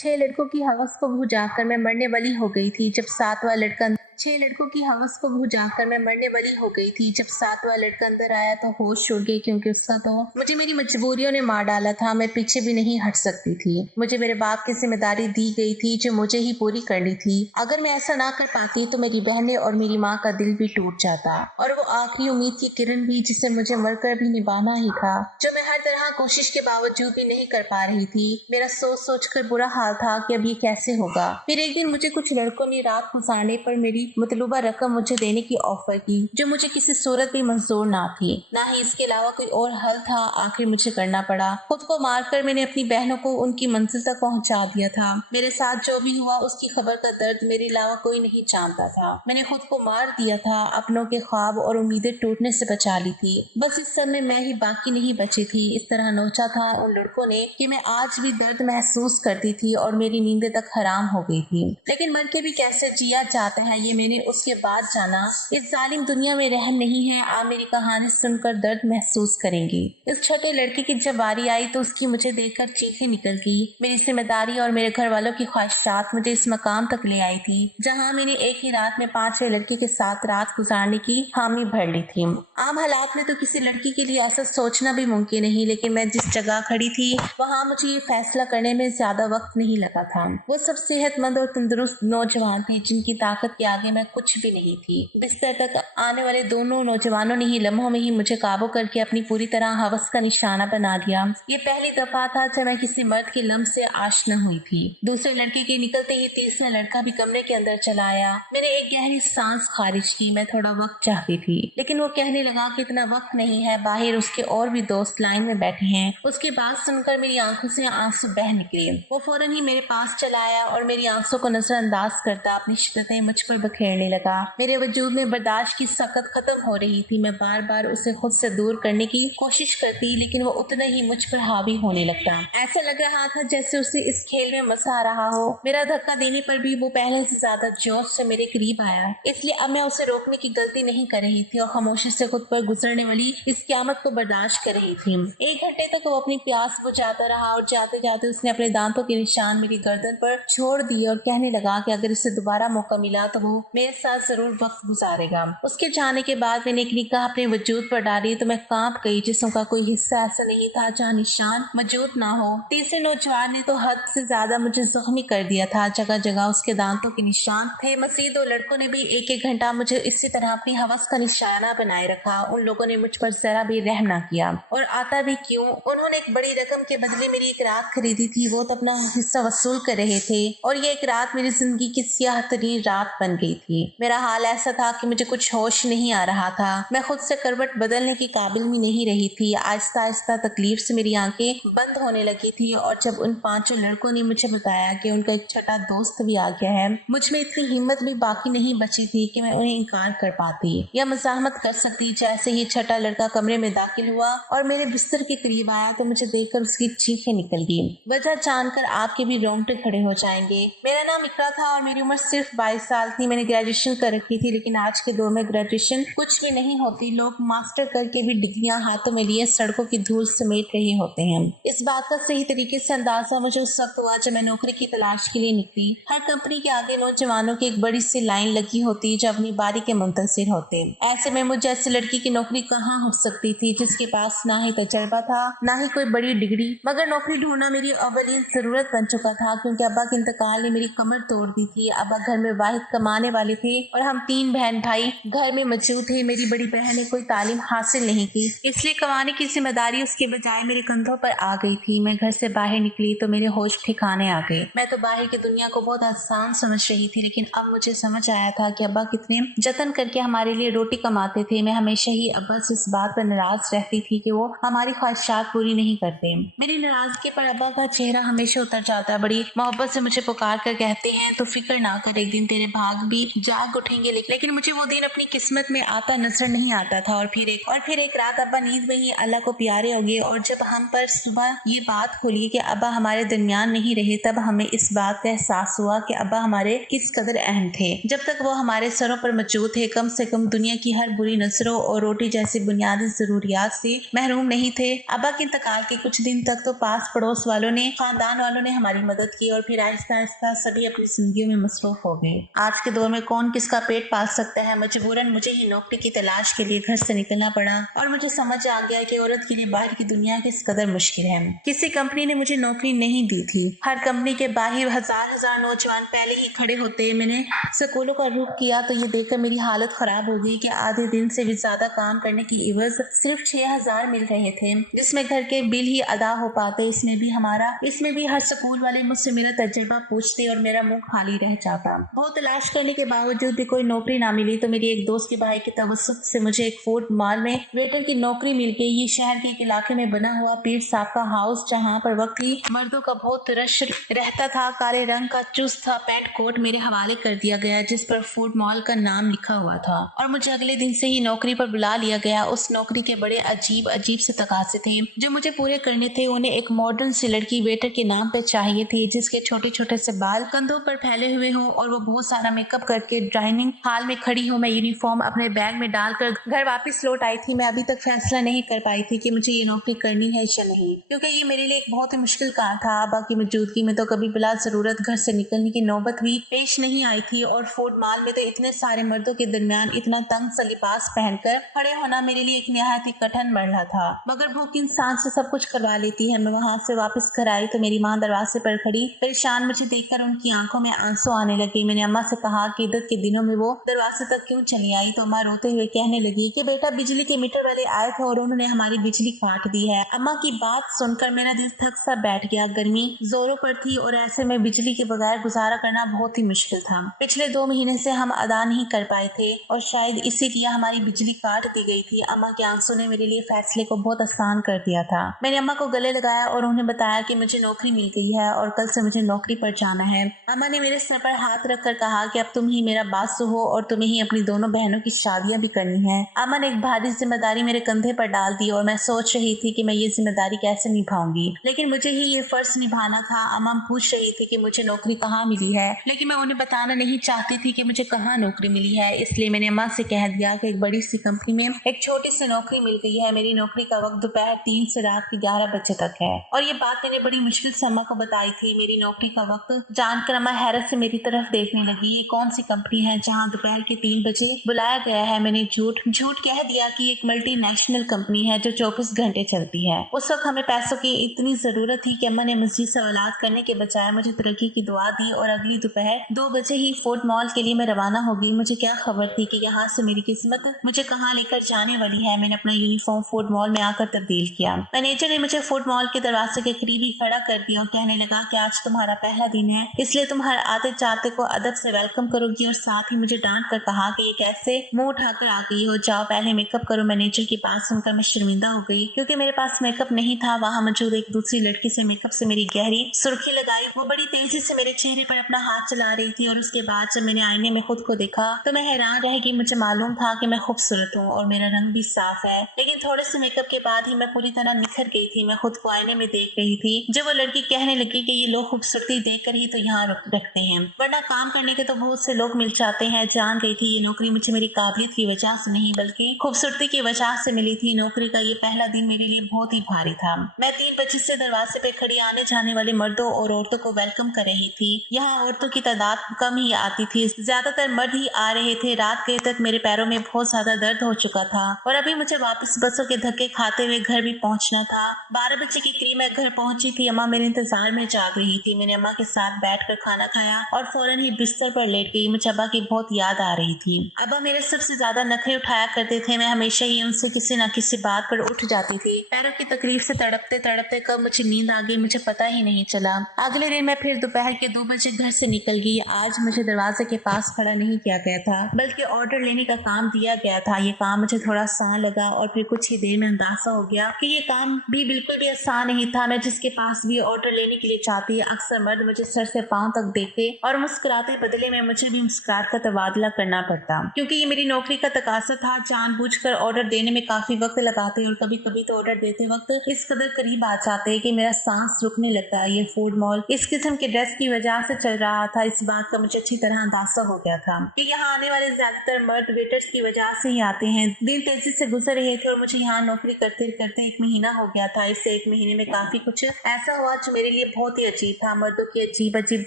छह लड़कों की हवस को बुझाकर मैं मरने वाली हो गई थी जब सातवां लड़का छह लड़कों की हवस को बुझाकर मैं मरने वाली हो गई थी जब सातवां लड़का अंदर आया तो होश उड़ गई, क्योंकि उसका तो मुझे मेरी मजबूरियों ने मार डाला था। मैं पीछे भी नहीं हट सकती थी। मुझे मेरे बाप की जिम्मेदारी दी गई थी जो मुझे ही पूरी करनी थी। अगर मैं ऐसा ना कर पाती तो मेरी बहनें और मेरी माँ का दिल भी टूट जाता, और वो आखिरी उम्मीद की किरण भी जिसे मुझे मरकर भी निभाना ही था, जो मैं हर तरह कोशिश के बावजूद भी नहीं कर पा रही थी। मेरा सोच सोच कर बुरा हाल था कि अब ये कैसे होगा। फिर एक दिन मुझे कुछ लड़कों ने रात गुजारने पर मेरी मतलूबा रकम मुझे देने की ऑफर की, जो मुझे किसी सूरत भी मंजूर ना थी, ना ही इसके अलावा कोई और हल था। आखिर मुझे करना पड़ा। खुद को मारकर मैंने अपनी बहनों को उनकी मंजिल तक पहुंचा दिया था। मेरे साथ जो भी हुआ उसकी खबर का दर्द मेरे अलावा कोई नहीं जानता था। मैंने खुद को मार दिया था, अपनों के ख्वाब और उम्मीदें टूटने से बचा ली थी। बस इस समय मैं ही बाकी नहीं बची थी। इस तरह नोचा था उन लड़कों ने कि मैं आज भी दर्द महसूस करती थी और मेरी नींदें तक हराम हो गई थी। लेकिन मर के भी कैसे जिया जाता है ये मैंने उसके बाद जाना। इस जालिम दुनिया में रहम नहीं है। आप मेरी कहानी सुनकर दर्द महसूस करेंगी। इस छोटे लड़के की जब बारी आई तो उसकी मुझे देखकर चीखें निकल गई। मेरी जिम्मेदारी और मेरे घर वालों की ख्वाहिशात मुझे इस मकाम तक ले आई थी जहाँ मैंने एक ही रात में 5वें लड़के के साथ रात गुजारने की हामी भर ली थी। आम हालात में तो किसी लड़की के लिए ऐसा सोचना भी मुमकिन नहीं, लेकिन मैं जिस जगह खड़ी थी वहाँ मुझे ये फैसला करने में ज्यादा वक्त नहीं लगा था। वो सब सेहतमंद और तंदुरुस्त नौजवान थे जिनकी ताकत के आगे मैं कुछ भी नहीं थी। बिस्तर तक आने वाले दोनों नौजवानों ने ही लम्हों में ही मुझे काबू करके अपनी पूरी तरह हवस का निशाना बना दिया। ये पहली दफा था जब मैं किसी मर्द के लम्ह से आशना हुई थी। दूसरे लड़के के निकलते ही तीसरा लड़का भी कमरे के अंदर चला आया। मैंने एक गहरी सांस खारिज की। मैं थोड़ा वक्त चाहती थी, लेकिन वो कहने लगा कि इतना वक्त नहीं है, बाहर उसके और भी दोस्त लाइन में बैठे हैं। उसकी बात सुनकर मेरी आंखों से आंसू बह निकले। वो फौरन ही मेरे पास चला आया और मेरी आंसू को नजरअंदाज करता अपनी शिद्दतें मुझ पर बखेरने लगा। मेरे वजूद में बर्दाश्त की सकत खत्म हो रही थी। मैं बार बार उसे खुद से दूर करने की कोशिश करती, लेकिन वो उतना ही मुझ पर हावी होने लगता। ऐसा लग रहा था जैसे उसे इस खेल में मजा आ रहा हो। मेरा धक्का देने पर भी वो पहले से ज्यादा जोश से मेरे करीब आया। इसलिए अब मैं उसे रोकने की गलती नहीं कर रही थी और खामोशी से खुद पर गुजरने वाली इस क़यामत को बर्दाश्त कर रही थी। 1 घंटे तक वो अपनी प्यास बुझाता रहा और जाते जाते उसने अपने दांतों के निशान मेरी गर्दन पर छोड़ दिए और कहने लगा कि अगर इसे दोबारा मौका मिला तो वो मेरे साथ जरूर वक्त गुजारेगा। उसके जाने के बाद मैंने एक निगाह अपने वजूद पर डाली तो मैं कांप गई। जिस्म का कोई हिस्सा ऐसा नहीं था जहाँ निशान मौजूद ना हो। तीसरे नौजवान ने तो हद से ज्यादा मुझे जख्मी कर दिया था। जगह जगह उसके दांतों के निशान थे। मजीद 2 लड़कों ने भी 1-1 घंटा मुझे इसी तरह अपनी हवस का निशाना बनाए रखा। उन लोगों ने मुझ पर जरा भी रहम ना किया, और आता भी क्यों। उन्होंने एक बड़ी रकम के बदले मेरी एक रात खरीदी थी। वो तो अपना हिस्सा वसूल कर रहे थे और ये एक रात मेरी जिंदगी की स्याह तरीन रात बन गई थी। मेरा हाल ऐसा था कि मुझे कुछ होश नहीं आ रहा था। मैं खुद से करवट बदलने की काबिल भी नहीं रही थी। आहिस्ता आहिस्ता तकलीफ से मेरी आंखें बंद होने लगी थी, और जब उन 5 लड़कों ने मुझे बताया कि उनका एक छठा दोस्त भी आ गया है, मुझ में इतनी हिम्मत भी बाकी नहीं बची थी कि मैं उन्हें इनकार कर पाती या मज़ाहमत कर सकती। जैसे ही छठा लड़का कमरे में दाखिल हुआ और मेरे बिस्तर के करीब आया तो मुझे देखकर उसकी चीखें निकल गई। वजह जानकर आपके भी रोंगटे खड़े हो जाएंगे। मेरा नाम इकरा था और मेरी उम्र सिर्फ 22 साल थी। मैंने ग्रेजुएशन कर रखी थी, लेकिन आज के दौर में ग्रेजुएशन कुछ भी नहीं होती। लोग मास्टर करके भी डिग्रियां हाथों में लिए सड़कों की धूल समेट रहे होते हैं। इस बात का सही तरीके से अंदाजा मुझे उस वक्त हुआ जब मैं नौकरी की तलाश के लिए निकली। हर कंपनी के आगे नौजवानों की एक बड़ी सी लाइन लगी होती जो अपनी बारी के मुंतजिर होते। ऐसे में मुझ जैसी लड़की की नौकरी कहाँ हो सकती थी जिसके पास ना ही तजर्बा था ना ही कोई बड़ी डिग्री। मगर नौकरी ढूंढना मेरी अवलीन जरूरत बन चुका था, क्योंकि अब्बा के इंतकाल ने मेरी कमर तोड़ दी थी। अब्बा घर में वाहिद कमाने वाले थे और हम 3 बहन भाई घर में मौजूद थे। मेरी बड़ी बहन ने कोई तालीम हासिल नहीं की, इसलिए कमाने की जिम्मेदारी उसके बजाय मेरे कंधों पर आ गई थी। मैं घर से बाहर निकली तो मेरे होश ठिकाने आ गए। मैं तो बाहर की दुनिया को बहुत आसान समझ रही थी, लेकिन अब मुझे समझ आया था कि अब्बा कितने जतन करके हमारे लिए रोटी कमाते थे। मैं हमेशा ही अब्बा से इस बात पर नाराज रहती थी कि वो हमारी ख्वाहिशात पूरी नहीं करते। मेरी नाराजगी पर अब्बा का चेहरा हमेशा उतर जाता। बड़ी मोहब्बत से मुझे पुकार कर कहते हैं तो फिक्र ना कर, एक दिन तेरे भाग भी कभी जाग उठेंगे, लेकिन मुझे वो दिन अपनी किस्मत में आता नजर नहीं आता था। और फिर एक रात अब्बा नींद में ही अल्लाह को प्यारे हो गए और जब हम पर सुबह ये बात खोली कि अब्बा हमारे दरमियान नहीं रहे, तब हमें इस बात का एहसास हुआ कि अब्बा हमारे किस कदर अहम थे। जब तक वो हमारे सरों पर मौजूद थे, कम से कम दुनिया की हर बुरी नजरों और रोटी जैसी बुनियादी जरूरियात से महरूम नहीं थे। अब्बा के इंतकाल के कुछ दिन तक तो पास पड़ोस वालों ने, खानदान वालों ने हमारी मदद की और फिर आहिस्ता आहिस्ता सभी अपनी जिंदगी में मसरूफ हो गए। आज के दौर में कौन किसका पेट पाल सकता है। मजबूरन मुझे ही नौकरी की तलाश के लिए घर से निकलना पड़ा और मुझे समझ आ गया कि औरत के लिए बाहर की दुनिया किस कदर मुश्किल है। किसी कंपनी ने मुझे नौकरी नहीं दी थी। हर कंपनी के बाहर हजार नौजवान पहले ही खड़े होते। मैंने स्कूलों का रुख किया तो ये देखकर मेरी हालत खराब हो गई कि आधे दिन से भी ज्यादा काम करने की इवज सिर्फ 6000 मिल रहे थे, जिसमें घर के बिल ही अदा हो पाते। इसमें भी हर स्कूल वाले मुझसे मेरा तजुर्बा पूछते और मेरा मुंह खाली रह जाता। बहुत तलाश करने के बावजूद भी कोई नौकरी ना मिली तो मेरी एक दोस्त के भाई के तवस्सुत से मुझे एक फूड मॉल में वेटर की नौकरी मिल गई। ये शहर के एक इलाके में बना हुआ पीर साहब का हाउस, जहाँ पर वक्ती मर्दों का बहुत रश रहता था। काले रंग का चुस्त था पैंट कोट मेरे हवाले कर दिया गया, जिस पर फूड मॉल का नाम लिखा हुआ था और मुझे अगले दिन से ही नौकरी पर बुला लिया गया। उस नौकरी के बड़े अजीब से तकाजे थे जो मुझे पूरे करने थे। उन्हें एक मॉडर्न सी लड़की वेटर के नाम पे चाहिए थी, जिसके छोटे छोटे से बाल कंधों पर फैले हुए हो और वो बहुत सारा मेकअप करके डाइनिंग हॉल में खड़ी हो। मैं यूनिफॉर्म अपने बैग में डालकर घर वापस लौट आई थी। मैं अभी तक फैसला नहीं कर पाई थी कि मुझे ये नौकरी करनी है या नहीं, क्योंकि ये मेरे लिए एक बहुत ही मुश्किल काम था। अब्बा की मौजूदगी में तो कभी बिला जरूरत घर से निकलने की नौबत भी पेश नहीं आई थी और फूड मॉल में तो इतने सारे मर्दों के दरमियान इतना तंग सा लिबास पहनकर खड़े होना मेरे लिए एक निहायत ही कठिन मरहला था। मगर भूख इंसान से सब कुछ करवा लेती है। मैं वहाँ से वापस घर आई तो मेरी माँ दरवाजे पर खड़ी परेशान मुझे देखकर उनकी आंखों में आंसू आने लगे। मैंने अम्मा से कहा कि ईदत के दिनों में वो दरवाजे तक क्यों चली आई, तो अम्मा रोते हुए कहने लगी कि बेटा बिजली के मीटर वाले आए थे और उन्होंने हमारी बिजली काट दी है। अम्मा की बात सुनकर मेरा दिल थक सा बैठ गया। गर्मी जोरों पर थी और ऐसे में बिजली के बगैर गुजारा करना बहुत ही मुश्किल था। पिछले 2 महीने से हम अदा नहीं कर पाए थे और शायद इसीलिए हमारी बिजली काट दी गई थी। अम्मा के आंसू ने मेरे लिए फैसले को बहुत आसान कर दिया था। मैंने अम्मा को गले लगाया और उन्हें बताया कि मुझे नौकरी मिल गई है और कल से मुझे नौकरी पर जाना है। अम्मा ने मेरे सर पर हाथ रखकर कहा कि अब तुम ही मेरा बासु हो और तुम्हें ही अपनी दोनों बहनों की शादियां भी करनी है। अम्मा ने एक भारी जिम्मेदारी मेरे कंधे पर डाल दी और मैं सोच रही थी कि मैं ये जिम्मेदारी कैसे निभाऊंगी, लेकिन मुझे ही ये फर्ज निभाना था। अम्मा पूछ रही थी कि मुझे नौकरी कहाँ मिली है, लेकिन मैं उन्हें बताना नहीं चाहती थी कि मुझे कहाँ नौकरी मिली है। इसलिए मैंने अम्मा से कह दिया कि एक बड़ी सी कंपनी में एक छोटी सी नौकरी मिल गई है। मेरी नौकरी का वक्त दोपहर 3 से रात के 11 बजे तक है। और ये बात मैंने बड़ी मुश्किल से अम्मा को बताई थी। मेरी नौकरी का वक्त जानकर अम्मा हैरत से मेरी तरफ देखने लगी। ये कौन सी कंपनी है जहाँ दोपहर के 3 बजे बुलाया गया है। मैंने झूठ कह दिया कि एक मल्टीनेशनल कंपनी है जो 24 घंटे चलती है। उस वक्त हमें पैसों की इतनी जरूरत थी कि अम्मा ने मस्जिद से औलाद करने के बजाय मुझे तरक्की की दुआ दी और अगली दोपहर 2 बजे ही फूड मॉल के लिए मैं रवाना हो गई। मुझे क्या खबर थी कि यहाँ से मेरी किस्मत मुझे कहाँ लेकर जाने वाली है। मैंने अपना यूनिफॉर्म फूड मॉल में आकर तब्दील किया। मैनेजर ने मुझे फूड मॉल के दरवाजे के करीब ही खड़ा कर दिया और कहने लगा कि आज तुम्हारा पहला दिन है, इसलिए तुम हर आते जाते को अदब से वेलकम करोगी। और साथ ही मुझे डांट कर कहा कि ये कैसे मुंह उठाकर आ गई हो, जाओ पहले मेकअप करो। मैनेजर की बात सुनकर मैं शर्मिंदा हो गई क्योंकि मेरे पास मेकअप नहीं था। वहाँ मौजूद एक दूसरी लड़की से मेकअप से मेरी गहरी सुर्खी लगाई। वो बड़ी तेजी से मेरे चेहरे पर अपना हाथ चला रही थी और उसके बाद जब मैंने आईने में खुद को देखा तो मैं हैरान रह गई। मुझे मालूम था कि मैं खूबसूरत हूँ और मेरा रंग भी साफ है, लेकिन थोड़े से मेकअप के बाद ही मैं पूरी तरह निखर गई थी। मैं खुद को आईने में देख रही थी। जब वो लड़की कहने लगी कि ये लोग खूबसूरती देख कर ही तो यहाँ रखते हैं, वरना काम करने के तो बहुत से लोग मिल जाते हैं। जान गई थी ये नौकरी मुझे मेरी काबिलियत की वजह से नहीं बल्कि खूबसूरती की वजह से मिली थी। नौकरी का ये पहला दिन मेरे लिए बहुत ही भारी था। मैं 3 बजे से दरवाजे पे खड़ी आने जाने वाले मर्दों और औरतों को वेलकम कर रही थी। यहाँ औरतों की तादाद कम ही आती थी, ज्यादातर मर्द ही आ रहे थे। रात गए तक मेरे पैरों में बहुत ज्यादा दर्द हो चुका था और अभी मुझे वापस बसों के धक्के खाते हुए घर भी पहुंचना था। 12 बजे के करीब मैं घर पहुंची थी। अम्मा मेरे इंतजार में जाग रही थी। मैंने अम्मा के साथ बैठकर खाना खाया और फौरन ही बिस्तर पर लेट गई। मुझे अब्बा की बहुत याद आ रही थी। अब्बा मेरे सबसे ज्यादा नखरे उठाया करते थे। मैं हमेशा ही उनसे किसी न किसी बात पर उठ जाती थी। पैरों की तकलीफ से तड़पते तड़पते कब मुझे नींद आ गई मुझे पता ही नहीं चला। अगले दिन मैं फिर दोपहर के 2 बजे घर से निकल गई। आज मुझे दरवाजे के पास खड़ा नहीं किया गया था बल्कि ऑर्डर लेने का काम दिया गया था। ये काम मुझे थोड़ा आसान लगा और फिर कुछ ही देर में अंदाजा हो गया कि ये काम भी बिल्कुल भी आसान नहीं था। मैं जिसके पास भी ऑर्डर लेने के लिए चाहती, अक्सर मर्द मुझे सर से पांव तक देखते और मुस्कुराते, बदले में मुझे भी मुस्कुराहट का तबादला करना पड़ता, क्योंकि ये मेरी नौकरी का तकाजा था। जानबूझकर ऑर्डर देने में काफी वक्त लगाते और कभी कभी तो ऑर्डर देते वक्त इस कदर करीब आ जाते कि मेरा सांस रुकने लगता है। ये फूड मॉल इस किस्म के ड्रेस की वजह से चल रहा था, इस बात का मुझे अच्छी तरह अंदाजा हो गया था कि यहाँ आने वाले ज्यादातर मर्द वेटर्स की वजह से ही आते हैं। दिन तेजी से गुजर रहे थे और मुझे यहाँ नौकरी करते करते 1 महीना हो गया था। इस 1 महीने में काफी कुछ ऐसा हुआ जो मेरे लिए बहुत ही अजीब था। मर्दों की अजीब अजीब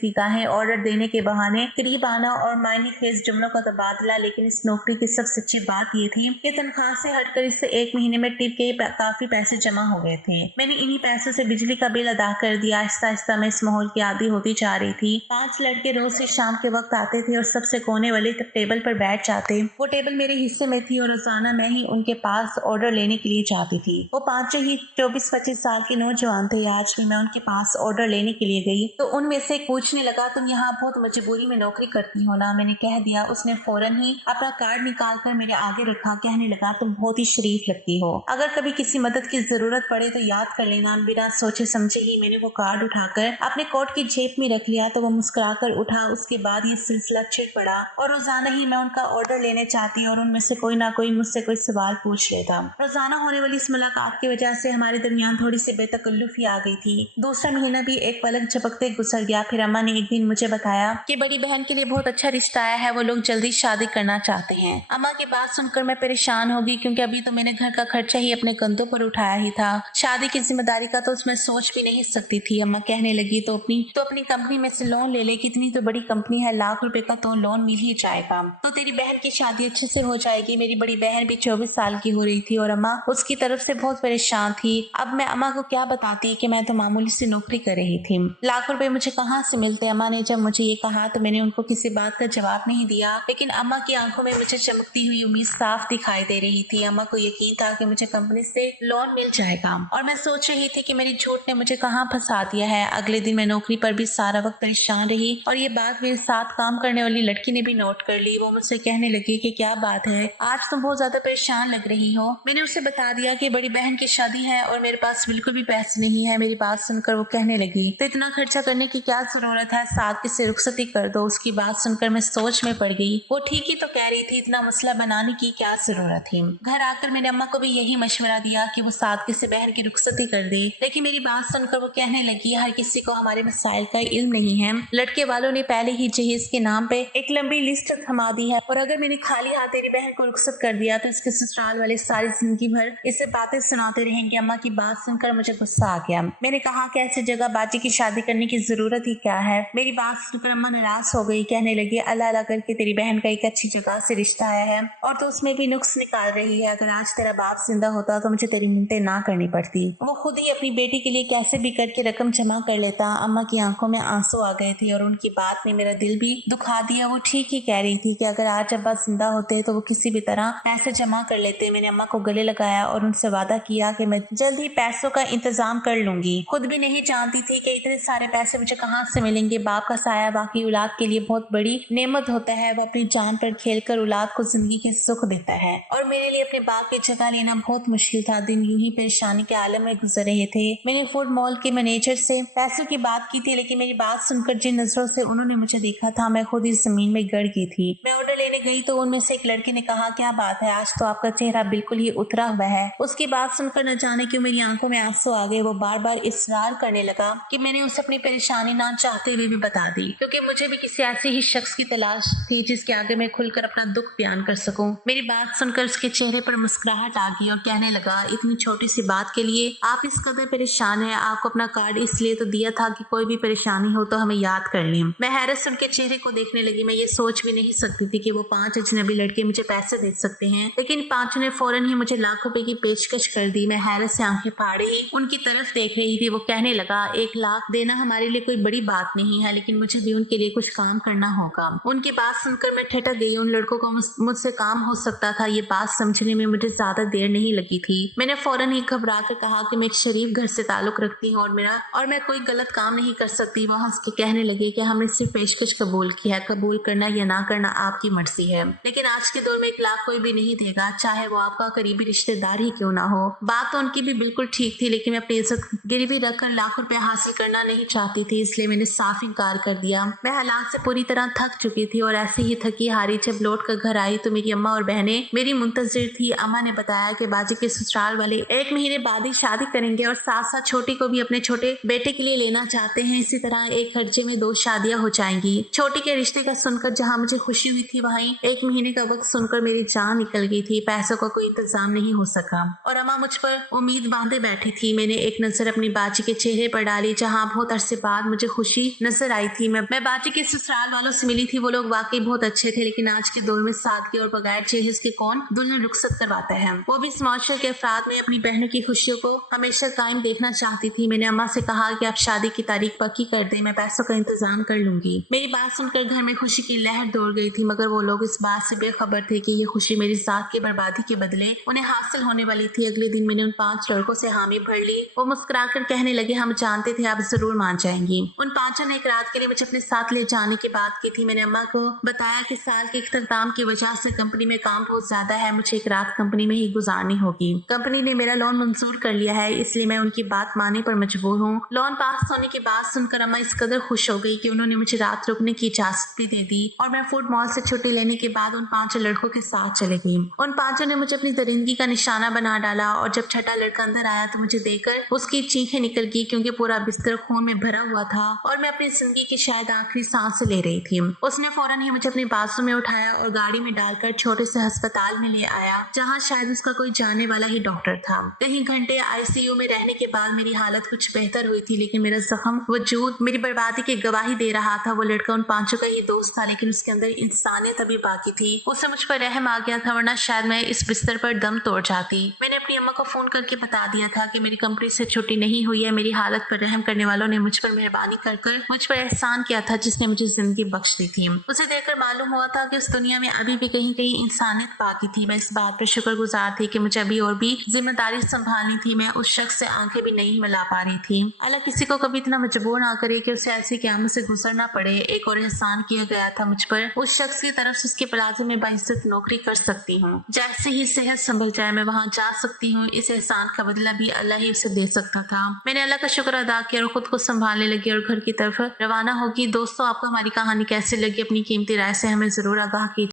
निगाहें, ऑर्डर देने के बहाने करीब आना और मायने खेज जुमलों का तबादला। लेकिन इस नौकरी की सबसे अच्छी बात ये थी कि तनख्वाह से हटकर इससे 1 महीने में टिप के काफी पैसे जमा हो गए थे। मैंने इन्हीं पैसों से बिजली का बिल अदा कर दिया। आहिस्ता आहिस्ता मैं इस माहौल की आदी होती जा रही थी। 5 लड़के रोज से शाम के वक्त आते थे और सबसे कोने वाले टेबल पर बैठ जाते। वो टेबल मेरे हिस्से में थी और रोजाना मैं ही उनके पास ऑर्डर लेने के लिए जाती थी। वो पांचों ही 24-25 साल के नौजवान थे। आज भी मैं उनके पास ऑर्डर लेने के लिए गई तो उनमें से पूछने लगा, तुम यहाँ बहुत मजबूरी में नौकरी करती हो ना? मैंने कह दिया। उसने फौरन ही अपना कार्ड निकाल कर मेरे आगे रखा। कहने लगा, तुम बहुत ही शरीफ लगती हो, अगर कभी किसी मदद की जरूरत पड़े तो याद कर लेना। बिना सोचे समझे ही मैंने वो कार्ड उठाकर अपने कोट की जेब में रख लिया तो वो मुस्कुराकर उठा। उसके बाद ये सिलसिला छिड़ पड़ा और रोजाना ही मैं उनका ऑर्डर लेने चाहती और उनमें से कोई ना कोई मुझसे कोई सवाल पूछ लेता। रोजाना होने वाली इस मुलाकात की वजह से हमारे दरमियान थोड़ी सी बेतकल्लुफी आ गई थी। दूसरा महीना भी एक पलक झपकते गुजर गया। फिर अम्मा ने एक दिन मुझे बताया कि बड़ी बहन के लिए बहुत अच्छा रिश्ता आया है, वो लोग जल्दी शादी करना चाहते हैं। अम्मा की बात सुनकर मैं परेशान हो गई, क्योंकि अभी तो मैंने घर का खर्चा ही अपने कंधों पर उठाया ही था। शादी की जिम्मेदारी का तो उसमें सोच भी नहीं सकती थी। अम्मा कहने लगी, तो अपनी कंपनी में से लोन ले ले, कितनी तो बड़ी कंपनी है, लाख रुपए का तो लोन मिल ही जाएगा, तो तेरी बहन की शादी अच्छे से हो जाएगी। मेरी बड़ी बहन भी 24 साल की हो रही थी और अम्मा उसकी तरफ से बहुत परेशान थी। अब मैं अम्मा को क्या बताती कि मैं तो मामूली सी नौकरी कर रही थी। लाख रुपए मुझे कहाँ से मिलते? अम्मा ने जब मुझे ये कहा तो मैंने उनको किसी बात का जवाब नहीं दिया, लेकिन अम्मा की आंखों में मुझे चमकती हुई उम्मीद साफ दिखाई दे रही थी। अम्मा को यकीन था कि मुझे कंपनी से लोन मिल जाएगा और मैं सोच रही थी कि मेरी झूठ ने मुझे कहाँ फंसा दिया है। अगले दिन मैं नौकरी पर भी सारा वक्त परेशान रही और ये बात मेरे साथ काम करने वाली लड़की ने भी नोट कर ली। वो मुझसे कहने लगी कि क्या बात है, आज तुम बहुत ज्यादा परेशान लग रही हो। मैंने उसे बता दिया कि बड़ी बहन की शादी है और मेरे पास बिल्कुल भी पैसे नहीं है। मेरी बात सुनकर वो कहने लगी, तो इतना खर्चा करने की क्या जरूरत है, साथ से रुखसती कर दो। उसकी बात सुनकर मैं सोच में पड़ गई। वो ठीक ही तो कह रही थी, इतना मसला बनाने की क्या जरूरत थी। घर आकर मैंने अम्मा को भी यही मशवरा दिया कि वो सादगी से बहन की रुखसती कर दे, लेकिन मेरी बात सुनकर वो कहने लगी, हर किसी को हमारे मसाइल का इल्म नहीं है। लड़के वालों ने पहले ही जहेज के नाम पे एक लंबी लिस्ट थमा दी है और अगर मैंने खाली हाथ तेरी बहन को रुखसत कर दिया तो इसके ससुराल वाले सारी जिंदगी भर इसे बातें सुनाते रहेंगे। अम्मा की बात सुनकर मुझे गुस्सा आ गया। मैंने कहा कि ऐसी जगह बाजी की शादी करने की जरूरत ही क्या है। मेरी बात सुनकर अम्मा नाराज हो गई। कहने लगी, अल्लाह अल्लाह करके तेरी बहन का एक अच्छी जगह से रिश्ता आया है और तो उसमें भी नुक्स निकाल रही है। अगर आज तेरा बाप जिंदा होता तो मुझे तेरी मिन्नतें ना करनी पड़ती। वो खुद ही अपनी बेटी के लिए कैसे भी करके रकम जमा कर लेता। अम्मा की आंखों में आंसू आ गए थे और उनकी बात ने मेरा दिल भी दुखा दिया। वो ठीक ही कह रही थी कि अगर आज अब्बा जिंदा होते तो वो किसी भी तरह पैसे जमा कर लेते। मैंने अम्मा को गले लगाया और उनसे वादा किया कि मैं जल्द ही पैसों का इंतजाम कर लूंगी। खुद भी नहीं जानती थी कि इतने सारे पैसे मुझे कहाँ से मिलेंगे। बाप का साया बाकी औलाद के लिए बहुत बड़ी नेमत होता है। वो अपनी जान पर खेलकर औलाद को जिंदगी के सुख देता है और मेरे लिए अपने बाप की जगह लेना बहुत मुश्किल था। दिन यूं ही परेशानी के आलम में गुजर रहे थे। मैंने फूड मॉल के मैनेजर से पैसों की बात की थी, लेकिन मेरी बात सुनकर जिन नजरों से उन्होंने मुझे देखा था मैं खुद इस जमीन में गड़ गई थी। मैं ऑर्डर लेने गई तो उनमें से एक लड़के ने कहा, क्या बात है, आज तो आपका चेहरा बिल्कुल ही उतरा हुआ है। उसकी बात सुनकर न जाने क्यों मेरी आंखों में आंसू आ गए। वो बार बार इसरार करने लगा कि मैंने उसे अपनी परेशानी ना चाहते हुए भी बता दी, क्योंकि मुझे भी किसी ऐसे ही शख्स की तलाश थी जिसके आगे मैं खुलकर अपना दुख बयान कर सकूं। मेरी बात सुनकर उसके चेहरे पर मुस्कुराहट आ गई और कहने लगा, इतनी छोटी सी बात के लिए आप इस कदर परेशान हैं। आपको अपना कार्ड इसलिए तो दिया था कि कोई भी परेशानी हो तो हमें याद कर लें। मैं हैरत से उनके चेहरे को देखने लगी। मैं ये सोच भी नहीं सकती थी कि वो 5 अजनबी लड़के मुझे पैसे दे सकते हैं, लेकिन 5 ने फौरन ही मुझे लाख रुपए की पेशकश कर दी। मैं हैरत से आंखें फाड़े ही उनकी तरफ देख रही थी। वो कहने लगा, 1 लाख देना हमारे लिए कोई बड़ी बात नहीं है, लेकिन मुझे भी उनके लिए कुछ काम करना होगा। उनकी बात सुनकर मैं ठिठक गई। उन लड़कों को मुझसे काम हो सकता था, ये बात समझने में मुझे ज्यादा देर नहीं लगी थी। मैंने फौरन ही घबरा कर कहा कि मैं एक शरीफ घर से ताल्लुक रखती हूँ और मैं कोई गलत काम नहीं कर सकती। वो हंस के कहने लगे कि हमने सिर्फ पेशकश कबूल की है, कबूल करना या ना करना आपकी मर्जी है, लेकिन आज के दौर में 1 लाख कोई भी नहीं देगा, चाहे वो आपका करीबी रिश्तेदार ही क्यों ना हो। बात तो उनकी भी बिल्कुल ठीक थी, लेकिन मैं अपनी इज्जत गिरवी रखकर लाख रुपए हासिल करना नहीं चाहती थी, इसलिए मैंने साफ इनकार कर दिया। मैं हालात से पूरी तरह तरह थक चुकी थी और ऐसे ही थकी हारी जब लौट कर घर आई तो मेरी अम्मा और बहनें मेरी मुंतजिर थी। अम्मा ने बताया कि बाजी के ससुराल वाले 1 महीने बाद ही शादी करेंगे और साथ साथ छोटी को भी अपने छोटे बेटे के लिए लेना चाहते हैं। इसी तरह एक खर्चे में 2 शादियां हो जाएंगी। छोटी के रिश्ते का सुनकर जहाँ मुझे खुशी हुई थी वहीं 1 महीने का वक्त सुनकर मेरी जान निकल गई थी। पैसों का कोई इंतजाम नहीं हो सका और अम्मा मुझ पर उम्मीद बांधे बैठी थी। मैंने एक नजर अपनी बाजी के चेहरे पर डाली जहाँ बहुत अरसे बाद मुझे खुशी नजर आई थी। मैं बाजी के ससुराल वालों से मिली थी। वो लोग वाकई बहुत अच्छे थे, लेकिन आज के दौर में सादगी और बगैर जहेज के कौन दुल्हन रुखसत करवाता है, वो भी इस माशरे के अफराद में। अपनी बहनों की खुशियों को हमेशा कायम देखना चाहती थी। मैंने अम्मा से कहा कि आप शादी की तारीख पक्की कर दें, मैं पैसों का इंतजाम कर लूंगी। मेरी बात सुनकर घर में खुशी की लहर दौड़ गई थी, मगर वो लोग इस बात से बेखबर थे कि ये खुशी मेरी जात की बर्बादी के बदले उन्हें हासिल होने वाली थी। अगले दिन मैंने उन 5 लड़कों से हामी भर ली। वो मुस्कुराकर कहने लगे, हम जानते थे आप जरूर मान जाएंगी। उन 5 ने एक रात के लिए मुझे अपने साथ ले जाने की बात की थी। मैंने अम्मा को बताया कि साल के इख्तिताम की वजह से कंपनी में काम बहुत ज्यादा है, मुझे एक रात कंपनी में ही गुजारनी होगी। कंपनी ने मेरा लोन मंजूर कर लिया है, इसलिए मैं उनकी बात मानने पर मजबूर हूँ। लोन पास होने की बात सुनकर अम्मा इस कदर खुश हो गई कि उन्होंने मुझे रात रुकने की इजाजत भी दे दी और मैं फूड मॉल से छुट्टी लेने के बाद उन 5 लड़कों के साथ चले गई। उन 5 ने मुझे अपनी दरिंदगी का निशाना बना डाला और जब छठा लड़का अंदर आया तो मुझे देखकर उसकी चीखें निकल गई, क्योंकि पूरा बिस्तर खून में भरा हुआ था और मैं अपनी जिंदगी की शायद आखिरी सांस ले रही थी। उसने फौरन ही मुझे अपने बाजू में उठाया और गाड़ी में डालकर छोटे से अस्पताल में ले आया, जहाँ शायद उसका कोई जाने वाला ही डॉक्टर था। कई घंटे आईसीयू में रहने के बाद मेरी हालत कुछ बेहतर हुई थी, लेकिन मेरा जख्म वजूद मेरी बर्बादी की गवाही दे रहा था। वो लड़का उन 5 का ही दोस्त था, लेकिन उसके अंदर इंसानियत अभी बाकी थी। उसे मुझ पर रहम आ गया था, वरना शायद मैं इस बिस्तर पर दम तोड़ जाती। मैंने अपनी अम्मा को फोन करके बता दिया था कि मेरी कंपनी से छुट्टी नहीं हुई है। मेरी हालत पर रहम करने वालों ने मुझ पर मेहरबानी कर मुझ पर एहसान किया था, जिसने मुझे जिंदगी बख्श दी थी। उसे देखकर मालूम हुआ था कि उस दुनिया में अभी भी कहीं कहीं इंसानियत बाकी थी। मैं इस बात पर शुक्रगुजार थी कि मुझे अभी और भी जिम्मेदारी संभालनी थी। मैं उस शख्स से आंखें भी नहीं मिला पा रही थी। अल्लाह किसी को कभी इतना मजबूर ना करे कि उसे ऐसी क़यामत से गुजरना पड़े। एक और एहसान किया गया था मुझ पर, उस शख्स की तरफ से उसके प्लाजे में बाइज्जत नौकरी कर सकती हूँ। जैसे ही सेहत संभल जाए मैं वहाँ जा सकती हूँ। इस एहसान का बदला भी अल्लाह ही उसे दे सकता था। मैंने अल्लाह का शुक्र अदा किया और खुद को संभालने लगी और घर की तरफ रवाना होगी। दोस्तों, आपको हमारी कहानी कैसी लगी? अपनी कीमती राय से हमें जरूर आगाह कीजिए।